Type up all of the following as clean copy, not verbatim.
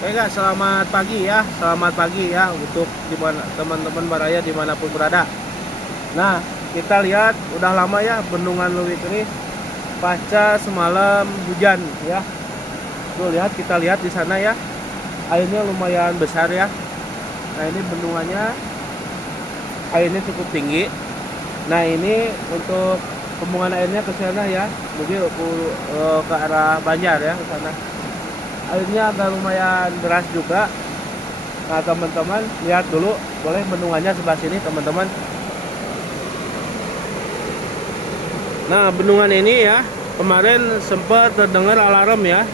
Oke guys, selamat pagi ya, selamat pagi ya untuk teman-teman Baraya dimanapun berada. Nah, kita lihat udah lama ya bendungan Leuwih ini pasca semalam hujan ya. Tuh lihat, kita lihat di sana ya, airnya lumayan besar ya. Nah ini bendungannya, airnya cukup tinggi. Nah ini untuk pembuangan airnya ke sana ya, mungkin ke arah Banjar ya, ke sana. Airnya agak lumayan deras juga. Nah teman-teman lihat dulu, boleh bendungannya sebelah sini teman-teman. Nah bendungan ini ya kemarin sempat terdengar alarm ya.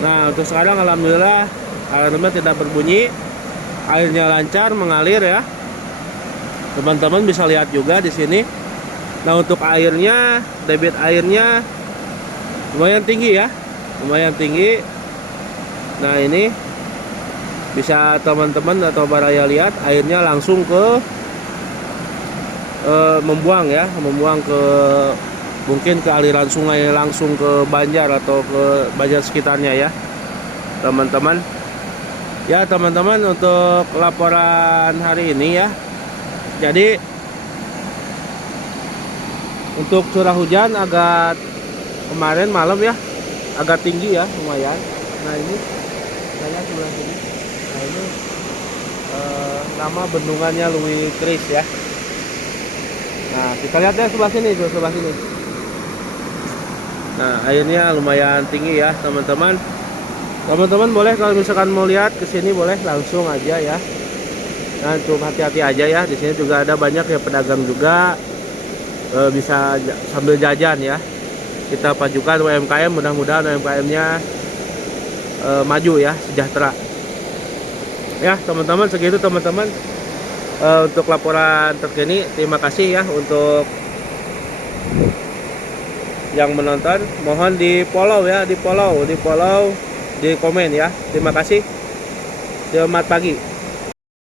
Nah untuk sekarang alhamdulillah alarmnya tidak berbunyi, airnya lancar mengalir ya. Teman-teman bisa lihat juga di sini. Nah untuk airnya, debit airnya lumayan tinggi ya, lumayan tinggi. Nah ini bisa teman-teman atau Baraya lihat, airnya langsung ke membuang ya, membuang ke mungkin ke aliran sungai, langsung ke Banjar atau ke Banjar sekitarnya ya teman-teman. Ya teman-teman, untuk laporan hari ini ya, jadi untuk curah hujan agak kemarin malam ya agak tinggi ya, lumayan. Nah ini saya sebelah sini. Nah ini nama bendungannya Leuwih Keris ya. Nah kita lihat ya sebelah sini tuh, sebelah sini. Nah airnya lumayan tinggi ya teman-teman. Teman-teman boleh kalau misalkan mau lihat ke sini boleh langsung aja ya. Nah cuma hati-hati aja ya. Di sini juga ada banyak ya pedagang juga, bisa sambil jajan ya. Kita pajukan UMKM, mudah-mudahan UMKM-nya maju ya, sejahtera. Ya teman-teman, segitu teman-teman untuk laporan terkini. Terima kasih ya untuk yang menonton. Mohon di follow ya, di follow, di komen ya. Terima kasih. Selamat pagi.